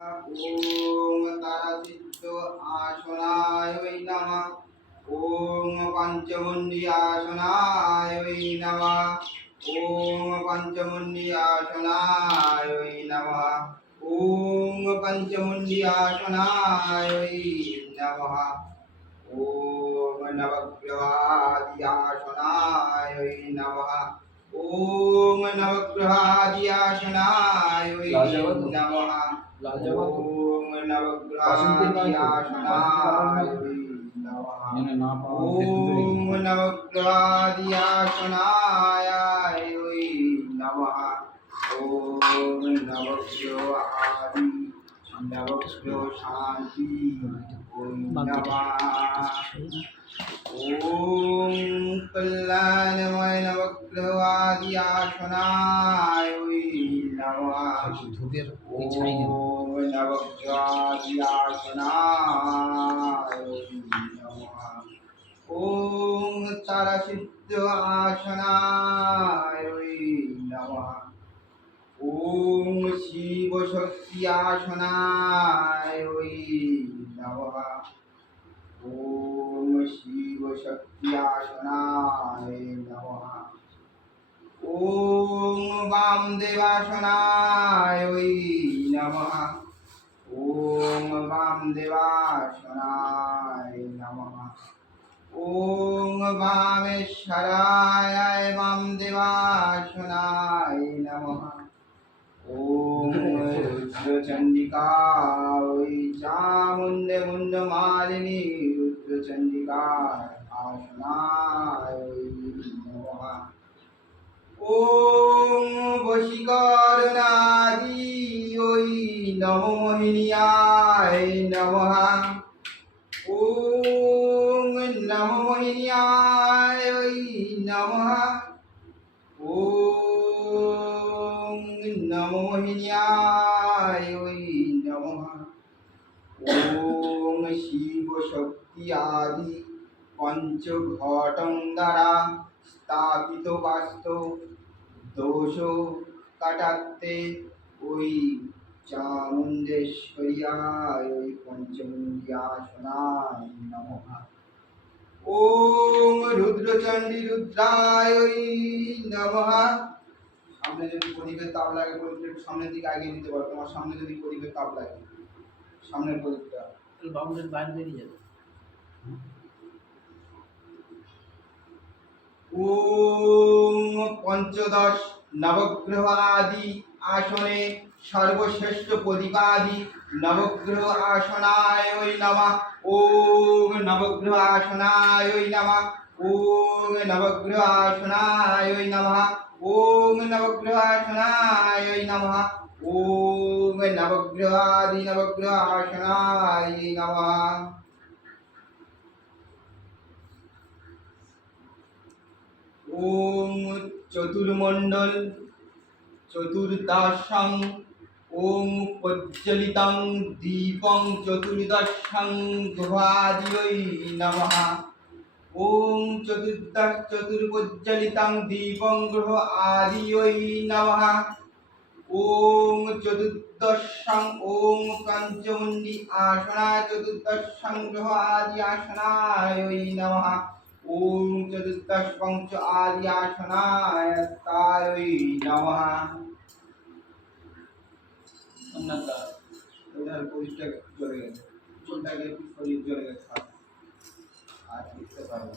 ओम तारासिद्ध आसनाय वै नमः। ओम पंचमुंडी आसनाय वै नमः। ओम पंचमुंडी आसनाय वै नमः। ओम पंचमुंडी आसनाय वै नमः। ओम नवग्रहादि आसनाय वै नमः। ओम नवग्रहादि आसनाय वै नमः। ओम नवग्रहादि आसनाय वै नमः। ओम नवग्रहादि आसनाय वै नमः। ओम नवग्रहादि नवग्रह शांति वै नमः। ओम कल्याणमय नवग्रहादि आसनाय वै नमः। ओम नवग्रहादि आसनाय वै नमः। ओम तारासिद्ध आसनाय वै नमः। ओम शिव शक्ति आसनाय वै नमः। ओम शिव शक्ति आसनाय नमः। ओम वामदेवासनाय वै नमः। ओम वामदेवासनाय नमः। ओम वामेश्वराय वामदेवासनाय नमः। ओम रुद्रचंडिका वै चामुंडे मुंडमालिनी रुद्रचंडिका आसनाय वै नमः। ओम वशीकरणादि वै नमो मोहिन्याय नमः। ओम नमो मोहिन्याय वै नमः। ओम नमो मोहिन्याय वै नमः। ओम शिव शक्ति आदि पंचघटं द्वारा स्थापित वास्तु दोष काटाते वै चामुंडेश्वर्याय वै पंचमुंडी आसनाय नमः। ओम रुद्रचंडी रुद्राय वै नमः। সামনে যদি প্রদীপের তাপ লাগে প্রদীপের সামনের দিকে আগিয়ে দিতে পারো। তোমার সামনে যদি প্রদীপের তাপ লাগে সামনের প্রদীপটা বাউন্ডের বাইরে বেরিয়ে যাবে। ओम पंचदश नवग्रह आदि आसने सर्वश्रेष्ठ प्रदीपादि नवग्रह आसनाय वै नमः। ओम नवग्रह आसनाय वै नमः। ओम नवग्रह आसनाय वै नमः। ओम नवग्रह आसनाय वै नमः। ओम नवग्रहादि नवग्रह आसनाय नमः। ओम चतुर्मंडल चतुर्दशं ओम प्रज्वलितं दीपं चतुर्दशं गृहादि वै नमः। ओम चतुर्दश चतुर्प्रज्वलितं दीपं गृह आदि वै नमः। ओम चतुर्दशं ओम पंचमुंडी आसनाय चतुर्दशं गृह आदि आसनाय वै नमः। ओम चतुर्दश पंच आदि आसनाय वै नमः। उधर पोस्टर चले गए चलता के शरीर चले गए था आज इससे पारो।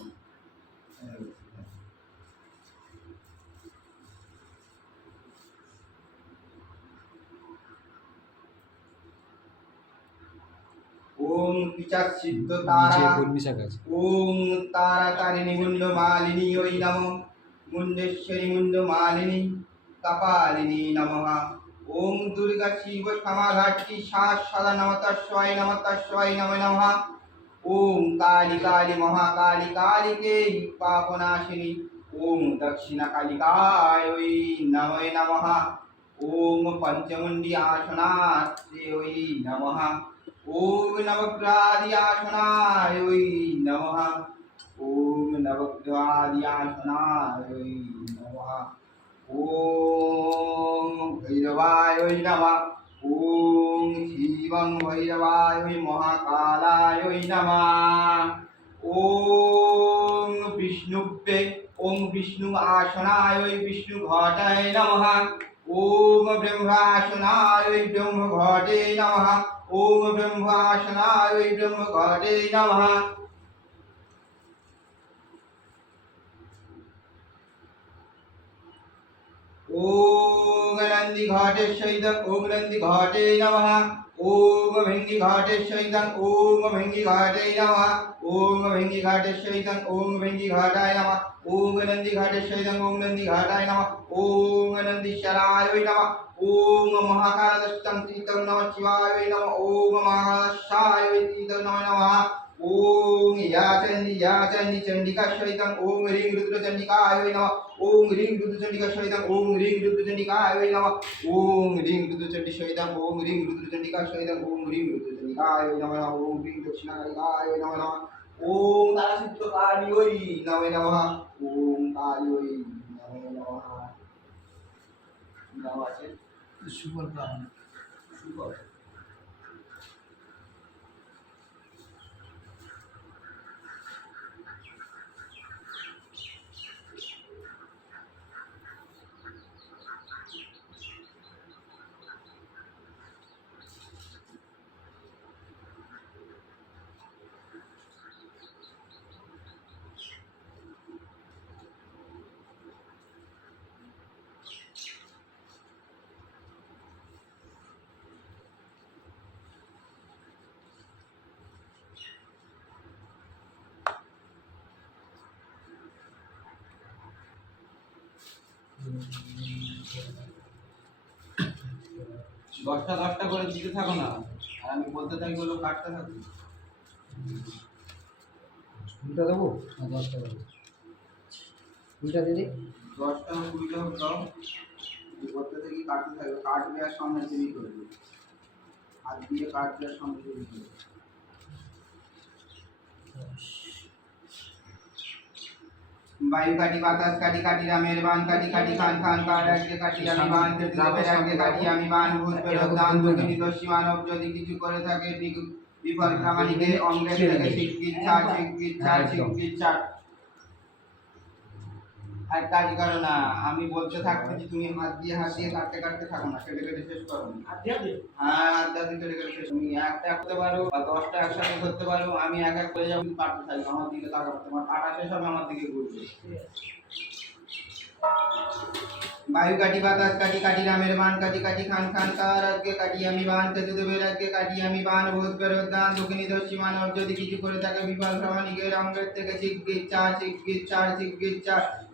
ओम पिचाच सिद्ध तारा ओम तारा तारिणी मुंड मालिनी वै नमः। मुंडेश्वरी मुंड मालिनी कपालिनी नमः। ओम दुर्गा शिव समाधात्री सात सदा नमस्तस्वाय नमस्तस्वाय नमो नमः। ओम काली काली महाकाली कालिके पापनाशिनी ओम दक्षिणा कालिकाय वै नमो नमः। ओम पंचमुंडी आसनाय वै नमः। ओम नवग्रहादि आसनाय वै नमः। ओम नवग्रहादि आसनाय वै नमः। ओम भैरवाय वै नमः। ओम শিবং ভৈরবায় মহাকালায় নমঃ। ওম বিষ্ণুবে ওম বিষ্ণু আসনায় বিষ্ণু ঘটায় নমঃ। ওম ব্রহ্মাসনায় ব্রহ্ম ঘটে নমঃ। ওম ব্রহ্মাসনায় ব্রহ্ম ঘটে নমঃ। ओम नंदी घाटेश्वरं ओम नंदी घाटे नमः। ओम भिंगी घाटेश्वरं ओम भिंगी घाटे नमः। ओम भिंगी घाटेश्वरं ओम भिंगी घाटाय नमः। ओम नंदी घाटेश्वरं ओम नंदी घाटाय नमः। ओम नंदीश्वराय नमः। ओम महाकालदष्टं तीर्थं नमः शिवाय नमः। ओम महाकालशाय तीर्थं नमः। ओम या चंडी चंडिका श्वेतं ओम ह्रीं रुद्रचंडिकाय नमः। ओम ह्रीं रुद्रचंडिका श्वेतं ओम ह्रीं रुद्रचंडिकाय नमः। ओम ह्रीं रुद्रचंडी श्वेतं ओम ह्रीं रुद्रचंडिका श्वेतं ओम ह्रीं रुद्रचंडिकाय नमः। ओम ह्रीं दक्षिणाकालिकाय नमः। ओम तारासिद्धकालियै नमः। ओम कालियै नमः। नाम আছে সুপার ব্রাহ্মণ সুপার। দশটা দশটা করে দিতে থাকো না, আর আমি বলতে থাকি বলো কাটতে থাকি। উল্টা দেবো না 10টা দেবো? উল্টা দিদি 10টা 20টা হোক দাও, বলতে থাকি কাটতে থাকবে। কাটবে আর সামনে তুমি করবে, আর দিয়ে কাটবে আর সামনে তুমি করবে। वायु काटी बातास काटी काटी रामेर बाण काटी काटी खान खान का রাখতে কাটি আমি বাণ কেটে দেবে রাখতে কাটি আমি বাণ ভূত প্রেত দান দুঃখিনী দোষী মানব যদি কিছু করে থাকে বিফল প্রামাণিকের অঙ্গের থেকে শিক্ষিচ্ছা। আর কাজ করো না, আমি বলতে থাকতেছি তুমি হাত দিয়ে কাটতে কাটতে থাকো না, কেটে কেটে শেষ করো। হ্যাঁ হাত দিয়ে কেটে কেটে শেষ। তুমি একটা করতে পারো বা 10টা একসাথে করতে পারো, আমি এক এক করে যাবো কাটতে থাকবো, আমার দিকে তাকাবো, তোমার কাটা শেষ হবে আমার দিকে ঘুরবে। वायु काटी बातास काटी काटी रामेर बाण काटी काटी खान खान का রাখতে কাটি আমি বাণ কেটে দেবে রাখতে কাটি আমি বাণ ভূত প্রেত দান দুঃখিনী দোষী মানব যদি কিছু করে থাকে বিফল প্রামাণিকের অঙ্গের থেকে শিক্ষিচ্ছা।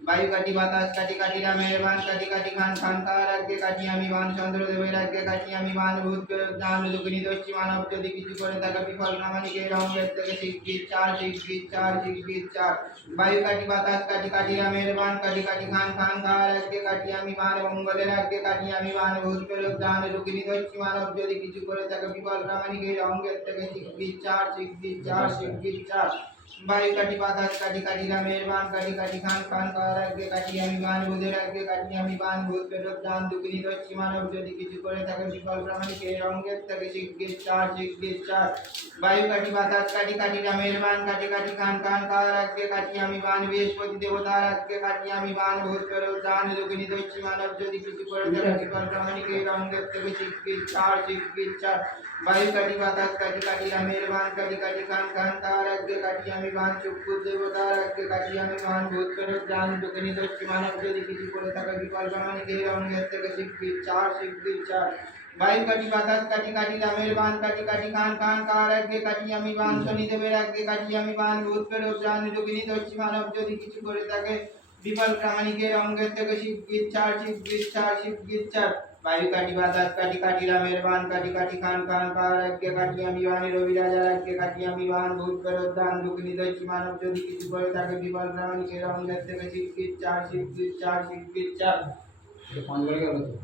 वायु काटी बातास काटी काटी रामेर बाण काटी काटी खान खान का রাখতে কাটি আমি বাণ চন্দ্র দেবে রাখতে কাটি আমি বাণ ভূত প্রেত দান দুঃখিনী দোষী মানব যদি কিছু করে থাকে বিফল প্রামাণিকের অঙ্গের থেকে শিক্ষিচ্ছা। वायु काटी बातास काटी काटी रामेर बाण काटी काटी खान खान का রাখতে কাটি আমি বাণ মঙ্গলে রাখতে কাটি আমি বাণ ভূত প্রেত দান দুঃখিনী দোষী মানব যদি কিছু করে থাকে বিফল প্রামাণিকের অঙ্গের থেকে শিক্ষিচ্ছা। वायु काटी बातास काटी काटी रामेर बाण काटी काटी खान खान का রাখতে কাটি আমি বাণ ভূতে রাখতে কাটি আমি বাণ ভূত প্রেত দান দুঃখিনী দোষী মানব যদি কিছু করে থাকে বিফল প্রামাণিকের অঙ্গের থেকে শিক্ষিচ্ছা। वायु काटी बातास काटी काटी रामेर बाण काटी काटी खान खान का রাখতে কাটি আমি বাণ বৃহস্পতি দেবতা রাখতে কাটি আমি বাণ ভূত প্রেত দান দুঃখিনী দোষী মানব যদি কিছু করে থাকে বিফল প্রামাণিকের অঙ্গের থেকে শিক্ষিচ্ছা। वायु काटी बातास काटी काटी रामेर बाण काटी काटी खान खान का রাখতে কাটি আমি বাণ চক্ষু দেবতা রাখতে কাটি আমি বাণ ভূত প্রেত দান দুঃখিনী দোষী মানব যদি কিছু করে থাকে বিফল প্রামাণিকের অঙ্গের থেকে শিক্ষিচ্ছা। वायु काटी बातास काटी काटी रामेर बाण काटी काटी खान खान का রাখতে কাটি আমি বাণ শনি দেবে রাখতে কাটি আমি বাণ ভূত প্রেত দান দুঃখিনী দোষী মানব যদি কিছু করে থাকে বিফল প্রামাণিকের অঙ্গের থেকে শিক্ষিচ্ছা। वायु काटी बातास काटी काटी रामेर बाण काटी काटी खान खान का রাখতে কাটি আমি বাণ রবি রাজা রাখতে কাটি আমি বাণ ভূত প্রেত দান দুঃখিনী দোষী মানব যদি কিছু করে থাকে বিফল প্রামাণিকের অঙ্গের থেকে শিক্ষিচ্ছা। 5 বার গেল তো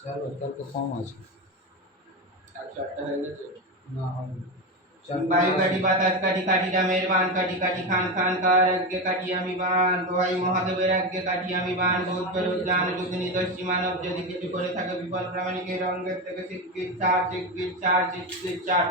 4 বার, তার তো কম আছে। 108টা হয়ে গেছে না হবে বায়ু কাটি বাতাস কাটি কাটি রামের বান কাটি কাটি খান খান কার আজ্ঞে কাটি আমি বান দোহাই মহাদেবের আজ্ঞে কাটি আমি বান ভূত প্রেরত জান যোগিনী দস্যি মানব যদি কিছু করে থাকে বিপদ প্রামাণিকের অঙ্গের থেকে শিগগির চার শিগগির চার শিগগির চার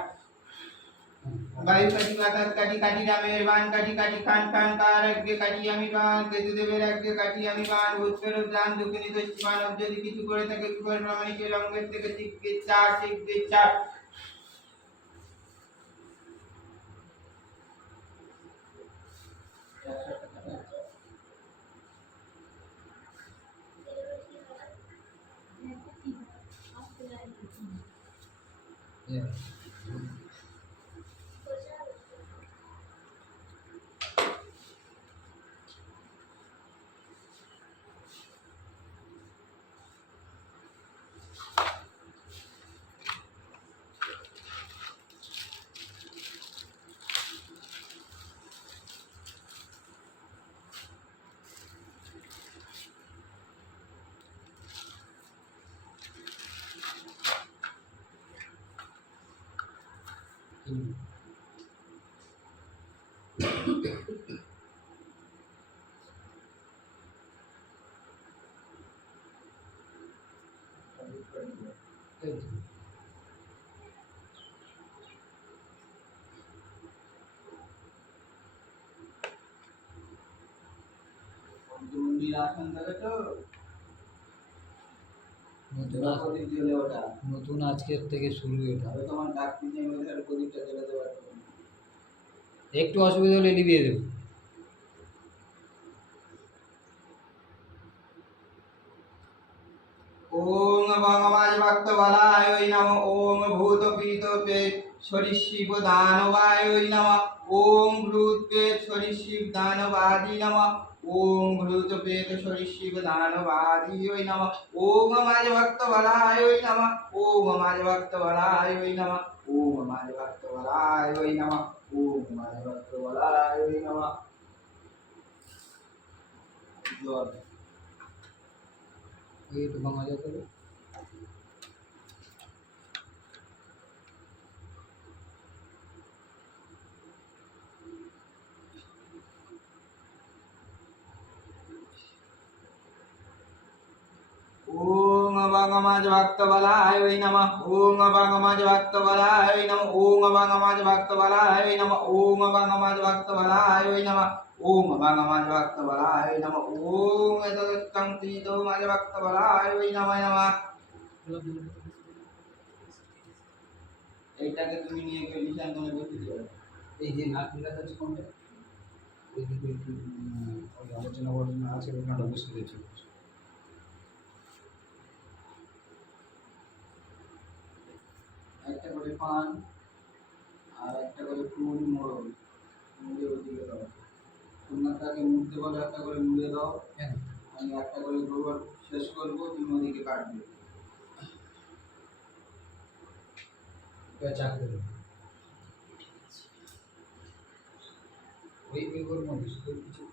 বায়ু কাটি বাতাস কাটি কাটি রামের বান কাটি কাটি খান খান কার আজ্ঞে কাটি আমি বান কেতুদেবের আজ্ঞে কাটি আমি বান ভূত প্রেরত জান যোগিনী দস্যি মানব যদি কিছু করে থাকে বিপদ প্রামাণিকের অঙ্গের থেকে শিগগির চার শিগগির চার Yeah. মন্দির আসন থাকে তো নতুন আজকের থেকে শুরু এটা তোমার ডাক্তি যে মধ্যে প্রদীপটা জ্বালাতে পারবো একটু অসুবিধা হলে লিভিয়ে দেবো ओम भगवान भक्त बलाय नमः ओम भूत पीत पेट सरिषिव दानवाय नमः ओम भूत पेट सरिषिव दानवादी नमः ओम भूत पेट सरिषिव दानवादी नमः ओम माज भक्त बलाय नमः ओम माज भक्त बलाय नमः ओम माज भक्त बलाय नमः ओम माज भक्त बलाय नमः जोर ये तो भंगा जाता है ओम भगवान भक्त बलाय नमः ओम भगवान भक्त बलाय नमः ओम भगवान भक्त बलाय नमः ओम भगवान भक्त बलाय नमः ओम भगवान भक्त बलाय नमः ओम तदत्तं तीतो माज भक्त बलाय नमः नमः এইটাকে তুমি নিয়ে গিয়ে নিশান করে বসে দিও এই যে নাক মিলাতে আছে কোনটা ওই দিকে একটু ওই আলোচনা বর্ণনা আছে ওখানে বসে দিয়েছে একটা করে পান আর একটা করে ফুল মোড়ল মুড়ে ওদিকে দাও তোমাকে মুড়তে বলে একটা করে মুড়ে দাও হ্যাঁ আমি একটা করে গোবর শেষ করবো তুমি ওদিকে কাটবে क्या चाक दे वही एक और मोदी इसको पीछे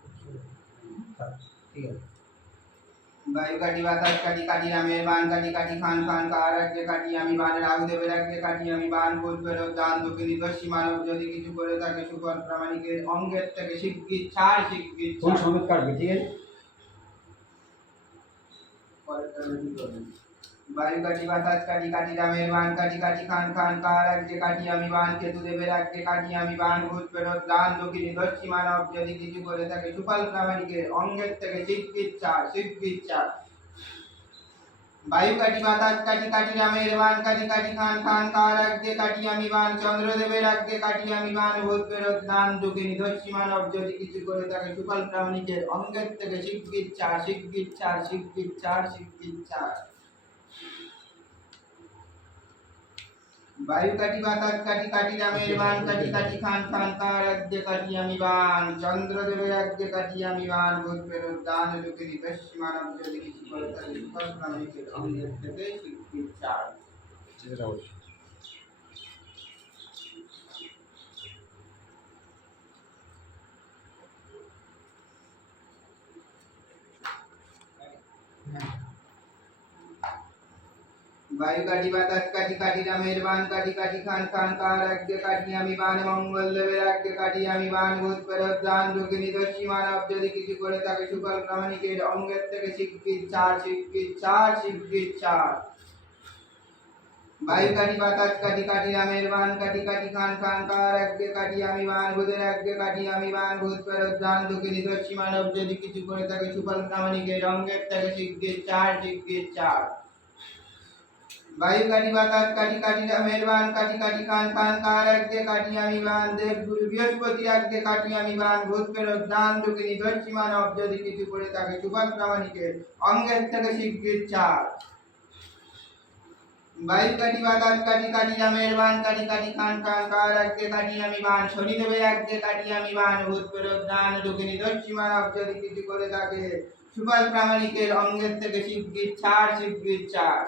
ठीक है বায়ু কাটি বাতাস কাটি কাটি রামের বান কাটি কাটি খান খান কার আজ্ঞে কাটি আমি বান রাহুদেবের আজ্ঞে কাটি আমি বান ভূত প্রেরত দান দুঃখিনী দস্যি মানব যদি কিছু করে থাকে সুফল প্রামাণিকের অঙ্গের থেকে শিগগির ছাড় শিগগির फुल समेत काटবে ঠিক আছে পরেরটা রেডি করবেন বায়ু কাটি বাতাস কাটি কাটি রামের বান কাটি কাটি খান খান কার আজ্ঞে কাটি আমি বান কেতুদেবের আজ্ঞে কাটি আমি বান ভূত প্রেরত দান দুঃখিনী দস্যি মানব যদি কিছু করে থাকে সুফল প্রামাণিকের অঙ্গের থেকে শিগগির ছাড় শিগগির ছাড় বায়ু কাটি বাতাস কাটি কাটি রামের বান কাটি কাটি খান খান কার আজ্ঞে কাটি আমি বান চন্দ্রদেবের আজ্ঞে কাটি আমি বান ভূত প্রেরত দান দুঃখিনী দস্যি মানব যদি কিছু করে থাকে সুফল প্রামাণিকের অঙ্গের থেকে শিগগির ছাড় শিগগির ছাড় শিগগির ছাড় শিগগির ছাড় বায়ু কাটি বাতাস কাটি কাটি রামের বান কাটি কাটি খান খান কার আজ্ঞে কাটি আমি বান চন্দ্রদেবের আজ্ঞে কাটি আমি বান ভূত প্রেরত দান দুঃখিনী দস্যি মানব যদি কিছু করে থাকে সুফল প্রামাণিকের অঙ্গের থেকে শিগগির ছাড় যেটা বলি বায়ু কাটি বাতাস কাটি কাটি রামের বান কাটি কাটি খান খান কার আজ্ঞে কাটি আমি বান মঙ্গল দেবের আজ্ঞে কাটি আমি বান ভূত প্রেরত দান যোগিনী দস্যি মানব যদি কিছু করে তাকে সুফল প্রামাণিকের অঙ্গের থেকে শিগগির চার শিগগির চার শিগগির চার বায়ু কাটি বাতাস কাটি কাটি রামের বান কাটি কাটি খান খান কার আজ্ঞে কাটি আমি বান ভূতের আজ্ঞে কাটি আমি বান ভূত প্রেরত দান যোগিনী দস্যি মানব যদি কিছু করে তাকে সুফল প্রামাণিকের অঙ্গের থেকে শিগগির চার শিগগির চার বায়ু কাটি বাতাস কাটি কাটি রামের বান কাটি কাটি খান খান কার আজ্ঞে কাটি আমি বান দেব গুরু বৃহস্পতি আজ্ঞে কাটি আমি বান ভূত প্রেরত দান যোগিনী দস্যি মানব যদি কিছু করে তাকে সুফল প্রামাণিকের অঙ্গের থেকে শিগগির চার বায়ু কাটি বাতাস কাটি কাটি রামের বান কাটি কাটি খান খান কার আজ্ঞে কাটি আমি বান শনিদেবের আজ্ঞে কাটি আমি বান ভূত প্রেরত দান যোগিনী দস্যি মানব যদি কিছু করে তাকে সুফল প্রামাণিকের অঙ্গের থেকে শিগগির চার শিগগির চার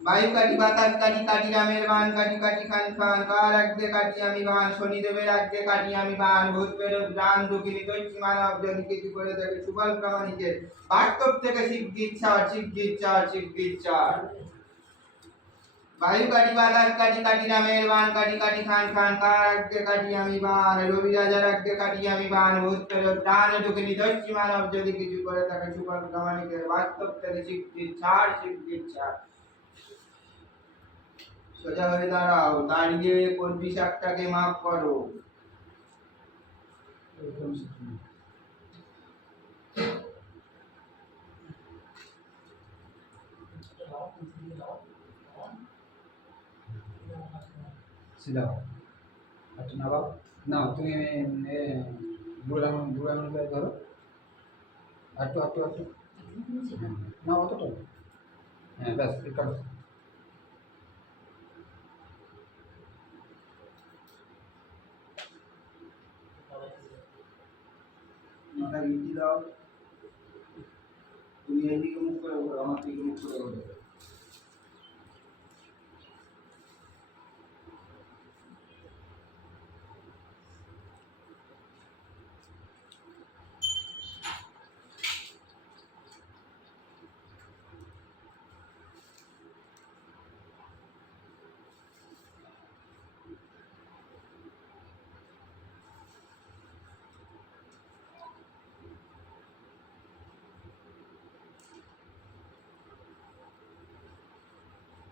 বায়ু কাটি বাতাস কাটি কাটি রামের বান কাটি কাটি খান খান কার আজ্ঞে কাটি আমি বান শনিদেবের আজ্ঞে কাটি আমি বান ভূত প্রেরত দান যোগিনী দস্যি মানব যদি কিছু করে তাকে সুফল প্রামাণিকের বাস্তব থেকে শিগগির চার শিগগির চার শিগগির চার বায়ু কাটি বাতাস কাটি কাটি রামের বান কাটি কাটি খান খান কার আজ্ঞে কাটি আমি বান রবি রাজার আজ্ঞে কাটি আমি বান ভূত প্রেরত দান যোগিনী দস্যি মানব যদি কিছু করে তাকে সুফল প্রামাণিকের বাস্তব থেকে শিগগির চার শিগগির চার সোজা হয়ে দাঁড়াও দাঁড়িয়ে কলবি শাকটাকে মাপ করো সিধা আচ্ছা না বাবা না তুমি বুড়া আঙুল ধরো একটু একটু একটু না অতটা হ্যাঁ ব্যাস এটা মাথা গিটি দাও তুমি এইদিকে মুখ করে বলো আমার দিকে মুখ করে বলো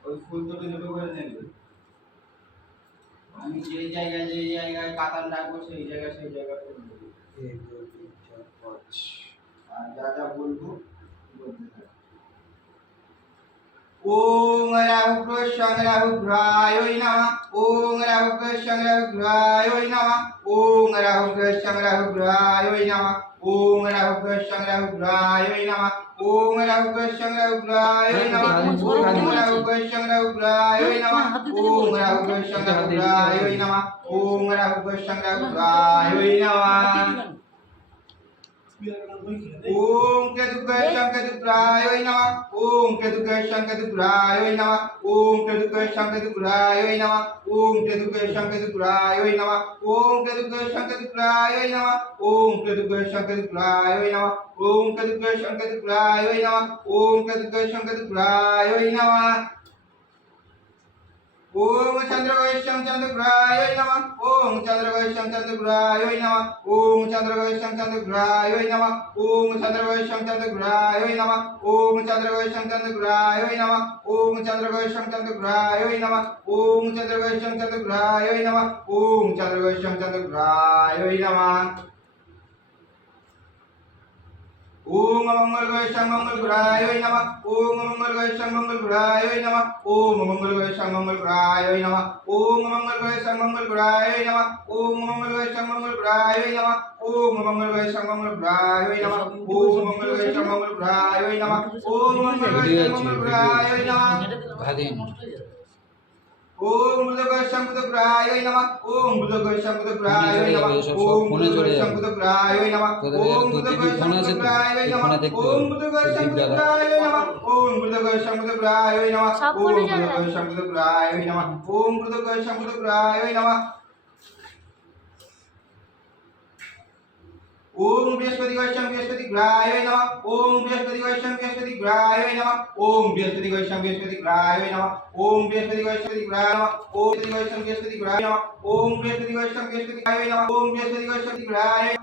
ওই ফুল দুটো দুটো করে নেবে আমি যেই জায়গায় কাতার রাখবো সেই জায়গা করে নেবে 1 2 3 4 5 আর যা যা বলবো বলতে থাকো ওম রাহু কৃষ্ণ রাহু গ্রায় নমঃ ওম রাহু কৃষ্ণ রাহু গ্রায় নমঃ ওম রাহু কৃষ্ণ রাহু গ্রায় নমঃ ওম রাহু কৃষ্ণ রাহু গ্রায় নমঃ ওম রাহু কৃষ্ণ রাহু গ্রায় নমঃ ওম রাহু কৃষ্ণ রাহু গ্রায় নমঃ ওম রাহু কৃষ্ণ রাহু গ্রায় নমঃ ওম রাহু কৃষ্ণ রাহু গ্রায় নমঃ ओम केतुकाय शंकराय नमः ओम केतुकाय शंकराय नमः ओम केतुकाय शंकराय नमः ओम केतुकाय शंकराय नमः ओम केतुकाय शंकराय नमः ओम केतुकाय शंकराय नमः ओम केतुकाय शंकराय नमः ओम केतुकाय शंकराय नमः ओम चंद्रवैश्यं चंद्रग्राय नमः ओम चंद्रवैश्यं चंद्रग्राय नमः ओम चंद्रवैश्यं चंद्रग्राय नमः ओम चंद्रवैश्यं चंद्रग्राय नमः ओम चंद्रवैश्यं चंद्रग्राय नमः ओम चंद्रवैश्यं चंद्रग्राय नमः ओम चंद्रवैश्यं चंद्रग्राय नमः ओम चंद्रवैश्यं चंद्रग्राय नमः ओम मंगल वैश्यं मंगल ग्राय नमः ओम मंगल वैश्यं मंगल ग्राय नमः ओम मंगल वैश्यं मंगल ग्राय नमः ओम मंगल वैश्यं मंगल ग्राय नमः ओम मंगल वैश्यं मंगल ग्राय नमः ओम मंगल वैश्यं मंगल ग्राय नमः ओम मंगल वैश्यं मंगल ग्राय नमः ओम मंगल वैश्यं मंगल ग्राय नमः ओम बुधगोषं बुधग्राय नमः ओम बुधगोषं बुधग्राय नमः ओम बुधगोषं बुधग्राय नमः ओम बुधगोषं बुधग्राय नमः ओम बुधगोषं बुधग्राय नमः ओम बुधगोषं बुधग्राय नमः ओम बुधगोषं बुधग्राय नमः ओम बुधगोषं बुधग्राय नमः ओम बृहस्पति वैश्यम बृहस्पति ग्राय नमः ओम बृहस्पति वैश्यम बृहस्पति ग्राय नमः ओम बृहस्पति वैश्यम बृहस्पति ग्राय नमः ओम बृहस्पति वैश्यम ग्राय नमः ओम बृहस्पति वैश्यम बृहस्पति ग्राय नमः ओम बृहस्पति वैश्यम बृहस्पति ग्राय नमः ओम बृहस्पति वैश्यम ग्राय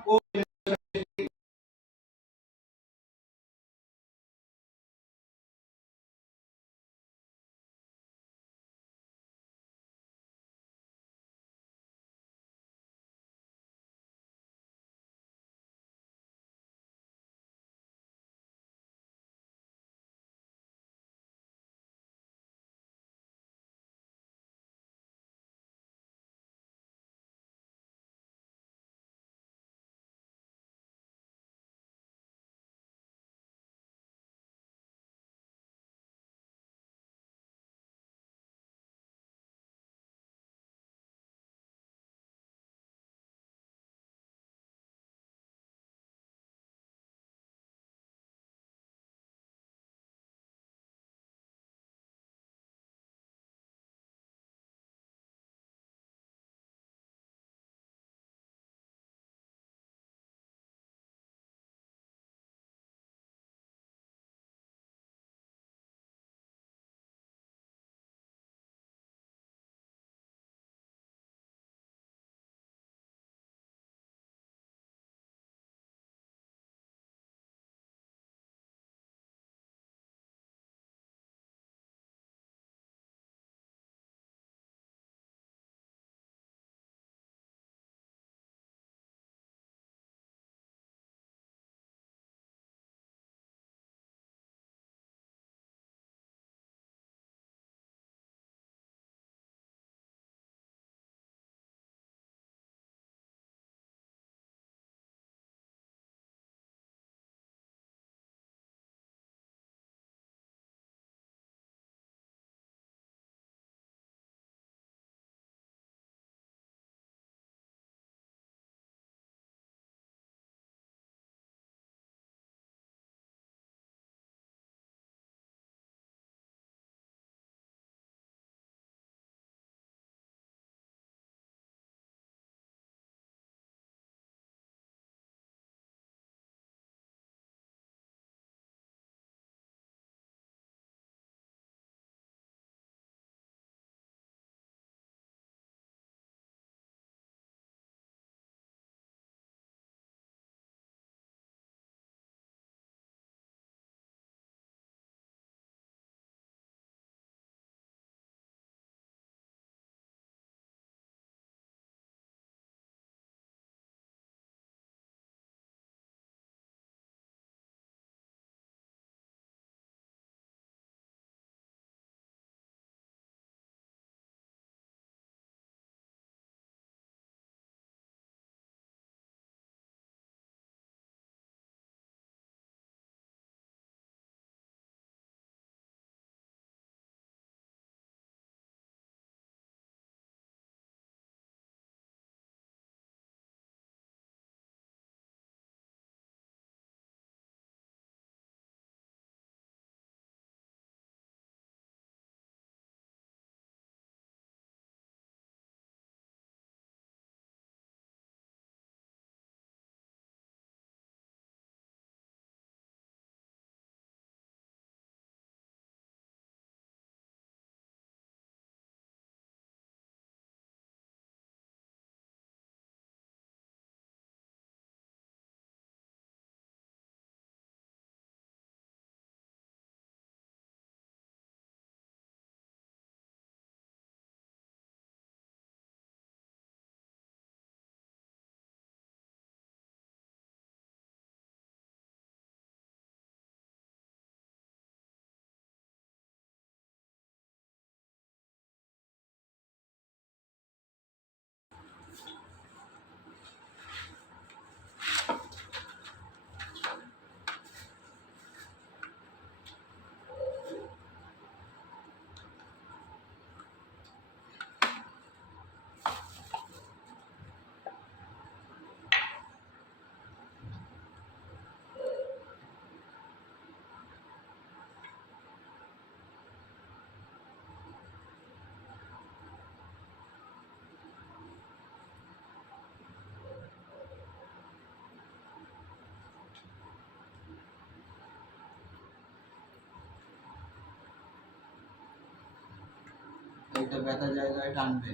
এটা ব্যথা জায়গায় টানবে,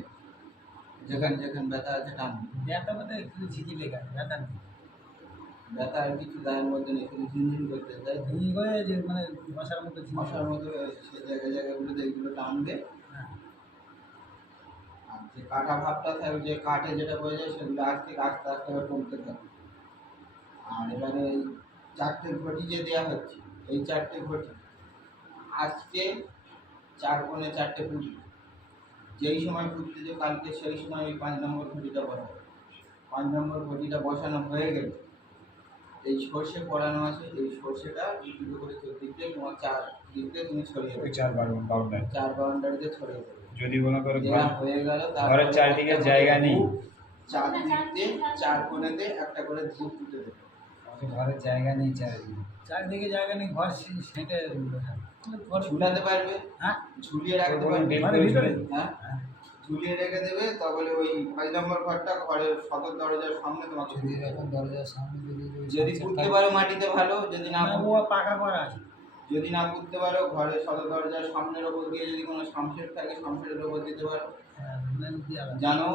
যেখানে যেখানে ব্যথা আছে টানবে। ব্যথা মানে একটু ঝিঝি লেখা ব্যথা নেই, ব্যথা আর কিছু গায়ের মধ্যে নেই, শুধু ঝিনঝিন করতে, তাই তো? ঝিঝি করে যে মানে মশার মতো ঝিঝি। মশার মতো সে জায়গায় জায়গাগুলোতে এগুলো টানবে। হ্যাঁ আর যে কাটা ভাবটা থাকবে, যে কাটে যেটা বোঝা যায়, সেগুলো আস্তে আস্তে আস্তে করে কমতে থাকবে। আর এবারে এই 4টে ঘটি যে দেওয়া হচ্ছে, এই 4টে ঘটি আজকে 4 কোণে 4টে পুঁতি, যেই সময় পুঁততে যে কালকে সেই সময় ওই 5 নম্বর ঘটিটা বসাবে। 5 নম্বর ঘটিটা বসানো হয়ে গেলে এই সর্ষে পড়ানো আছে, এই সর্ষেটা দুটো করে চতুর্দিক দিয়ে তোমার 4 দিক দিয়ে তুমি ছড়িয়ে ওই দেবে। 4 বাউন্ডারি 4 বাউন্ডারিতে ছড়িয়ে দেবে। যদি মনে করো দেওয়া হয়ে গেল, ঘরের চারদিকে জায়গা নেই, 4 দিকে 4 কোণেতে একটা করে ধূপ পুঁতে দেবে। আমাদের ঘরের জায়গা নেই, চারিদিকে জায়গা নেই, ঘর সেটে ঘর ঝুলাতে পারবে, হ্যাঁ ঝুলিয়ে রাখতে ওর পারবে। ডিপ ঘরের ভিতরে হ্যাঁ, হ্যাঁ। ঝুলিয়ে রেখে দেবে। তাহলে ওই 5 নম্বর ঘরটা ঘরের সদর দরজার সামনে তোমাকে যদি এরকম দরজার সামনে যদি পুঁততে পারো মাটিতে ভালো, যদি না ও পাকা করা আছে, যদি না পুঁততে পারো ঘরের সদর দরজার সামনের ওপর দিয়ে যদি কোনো শামশের থাকে শামশেরের ওপর দিতে পারো। হ্যাঁ, দিয়ে আলাদা। জানো